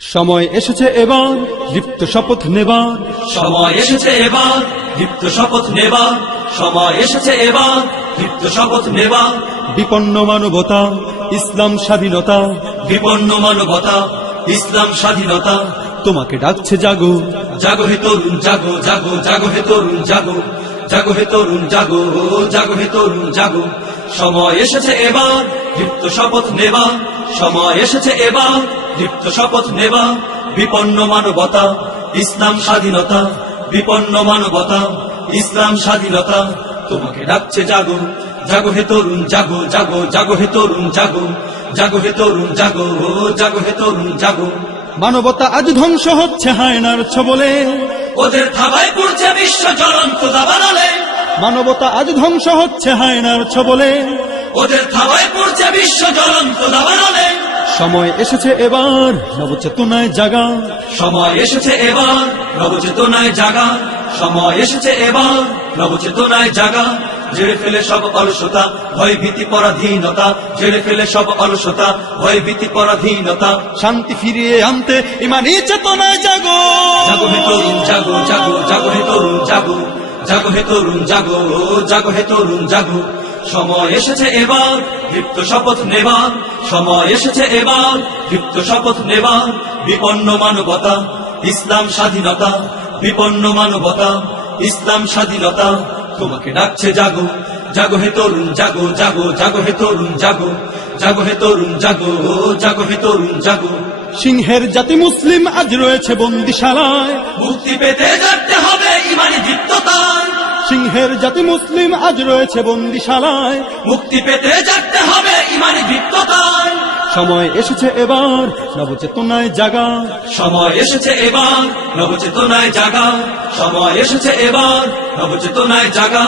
সময় এসেছে এবার দীপ্ত শপথ নেবার, সময় এসেছে এবার দীপ্ত শপথ নেবার, সময় এসেছে এবার দীপ্ত শপথ নেবার। বিপন্ন মানবতা ইসলাম স্বাধীনতা, বিপন্ন মানবতা ইসলাম স্বাধীনতা। তোমাকে ডাকছে জাগো, জাগো হে তরুণ জাগো, জাগো জাগো হে তরুণ জাগো, জাগো হে তরুণ জাগো, জাগো হে তরুণ জাগো। সময় এসেছে এবার দীপ্ত শপথ নেবার, সময় এসেছে এবার দীপ্ত শপথ নেবার। বিপন্ন মানবতা ইসলাম স্বাধীনতা, বিপন্ন মানবতা ইসলাম স্বাধীনতা। তোমাকে ডাকছে জাগো, জাগো হে তরুণ জাগো, জাগো জাগো হে তরুণ জাগো, জাগো হে তরুণ জাগো, জাগো হে তরুণ জাগো। মানবতা আজ ধ্বংস হচ্ছে হায়নার ছবলে, ওদের থাবায় পড়ছে বিশ্ব জ্বলন্ত দাবানলে, মানবতা আজ ধ্বংস হচ্ছে হায়নার ছবলে। ওদের থাবায় পড়ছে বিশ্ব জ্বলন্ত দাবানলে। সময় এসেছে এবার নবচেতনায় জাগা, সময় এসেছে এবার নবচেতনায় জাগা, সময় এসেছে এবার নবচেতনায় জাগা। ঝেড়ে ফেলে সব অলসতা ভয় ভীতি পরাধীনতা, ঝেড়ে ফেলে সব অলসতা ভয় ভীতি পরাধীনতা। শান্তি ফিরিয়ে আনতে ইমানি চেতনায় জাগো, জাগো হে তরুণ জাগো, জাগো জাগো হে তরুণ জাগো, জাগো হে তরুণ জাগো, জাগো হে তরুণ জাগো। সময় এসেছে এবার দীপ্ত শপথ নেবার, সময় এসেছে এবার দীপ্ত শপথ নেবার। বিপন্ন মানবতা ইসলাম স্বাধীনতা, বিপন্ন মানবতা ইসলাম স্বাধীনতা। তোমাকে ডাকছে জাগো, জাগো হে তরুণ জাগো, জাগো জাগো হে তরুণ জাগো, জাগো হে তরুণ জাগো, জাগো হে তরুণ জাগো। সিংহের জাতি মুসলিম আজ রয়েছে বন্দিশালায়, মুক্তি পেতে জাগতে হবে ইমানি দীপ্ততায়, সিংহের জাতি মুসলিম আজ রয়েছে বন্দিশালায়। মুক্তি পেতে জাগতে হবে ইমানি দীপ্ততায়। সময় এসেছে এবার নবচেতনায় জাগা, সময় এসেছে এবার নবচেতনায় জাগা, সময় এসেছে এবার নবচেতনায় জাগা।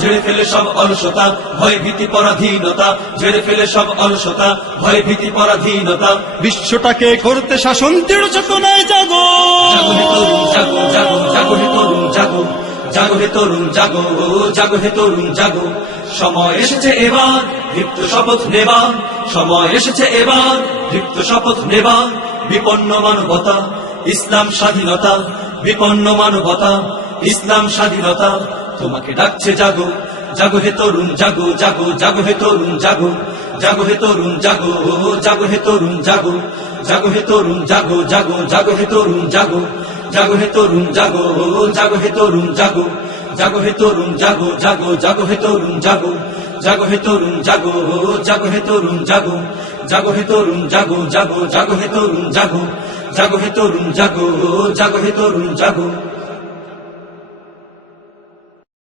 ঝেড়ে ফেলে সব অলসতা ভয় ভীতি পরাধীনতা, ঝেড়ে ফেলে সব অলসতা ভয় ভীতি পরাধীনতা। বিশ্বটাকে করতে শাসন দৃঢ় চেতনায় জাগো, জাগো হে তরুণ জাগো, জাগো জাগো হে তরুণ জাগো, জাগো হে তরুণ জাগো, জাগো হে তরুণ জাগো। সময় এসেছে এবার দীপ্ত শপথ নেবার, সময় এসেছে এবার দীপ্ত শপথ নেবার। বিপন্ন মানবতা ইসলাম স্বাধীনতা, বিপন্ন মানবতা ইসলাম স্বাধীনতা। তোমাকে ডাকছে জাগো, জাগো হে তরুণ জাগো, জাগো জাগো হে তরুণ জাগো, জাগো হে তরুণ জাগো, জাগো হে তরুণ জাগো, জাগো হে তরুণ জাগো, জাগো জাগো হে তরুণ জাগো, জাগো হে তরুণ জাগো, জাগো হে তরুণ জাগো, জাগো হে তরুণ জাগো, জাগো জাগো হে তরুণ জাগো, জাগো হে তরুণ জাগো, জাগো হে তরুণ জাগো, জাগো হে তরুণ জাগো, জাগো জাগো হে তরুণ জাগো, জাগো হে তরুণ জাগো, জাগো হে তরুণ জাগো।